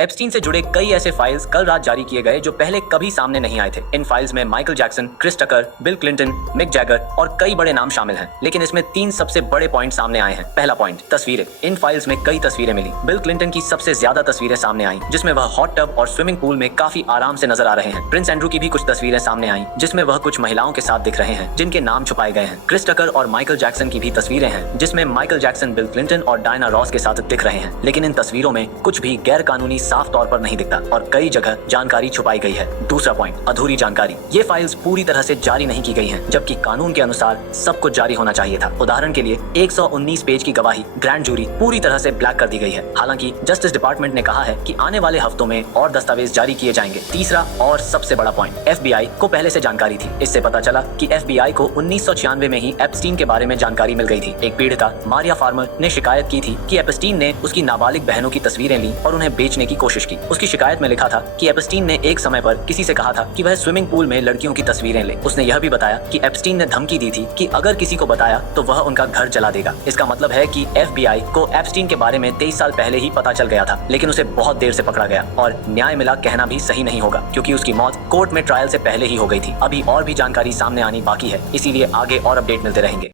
Epstein से जुड़े कई ऐसे फाइल्स कल रात जारी किए गए जो पहले कभी सामने नहीं आए थे। इन फाइल्स में Michael Jackson, Chris Tucker, Bill Clinton, Mick Jagger और कई बड़े नाम शामिल हैं। लेकिन इसमें 3 सबसे बड़े पॉइंट सामने आए हैं। पहला पॉइंट, तस्वीरें। इन फाइल्स में कई तस्वीरें मिली। बिल क्लिंटन की सबसे ज्यादा तस्वीरें सामने आई, जिसमें वह हॉट टब और स्विमिंग पूल में काफी आराम से नजर आ रहे हैं। प्रिंस एंड्रू की भी कुछ तस्वीरें सामने आई, जिसमें वह कुछ महिलाओं के साथ दिख रहे हैं जिनके नाम छुपाए गए हैं। क्रिस टकर और माइकल जैक्सन की भी तस्वीरें हैं, जिसमें माइकल जैक्सन बिल क्लिंटन और डायना रॉस के साथ दिख रहे हैं। लेकिन इन तस्वीरों में कुछ भी गैर कानूनी साफ तौर पर नहीं दिखता और कई जगह जानकारी छुपाई गई है। दूसरा पॉइंट, अधूरी जानकारी। ये फाइल्स पूरी तरह से जारी नहीं की गई हैं, जबकि कानून के अनुसार सब कुछ जारी होना चाहिए था। उदाहरण के लिए 119 पेज की गवाही ग्रैंड जूरी पूरी तरह से ब्लैक कर दी गई है। हालांकि जस्टिस डिपार्टमेंट ने कहा है कि आने वाले हफ्तों में और दस्तावेज जारी किए जाएंगे। तीसरा और सबसे बड़ा पॉइंट, FBI को पहले से जानकारी थी। इससे पता चला कि FBI को 1996 में ही एप्स्टीन के बारे में जानकारी मिल गई थी। एक पीड़िता मारिया फार्मर ने शिकायत की थी कि एप्स्टीन ने उसकी नाबालिग बहनों की तस्वीरें ली और उन्हें बेचने की कोशिश की। उसकी शिकायत में लिखा था कि एप्स्टीन ने एक समय पर किसी से कहा था कि वह स्विमिंग पूल में लड़कियों की तस्वीरें ले। उसने यह भी बताया कि एप्स्टीन ने धमकी दी थी कि अगर किसी को बताया तो वह उनका घर जला देगा। इसका मतलब है कि FBI को एप्स्टीन के बारे में 23 साल पहले ही पता चल गया था, लेकिन उसे बहुत देर से पकड़ा गया और न्याय मिला कहना भी सही नहीं होगा, क्योंकि उसकी मौत कोर्ट में ट्रायल से पहले ही हो गई थी। अभी और भी जानकारी सामने आनी बाकी है, इसीलिए आगे और अपडेट मिलते रहेंगे।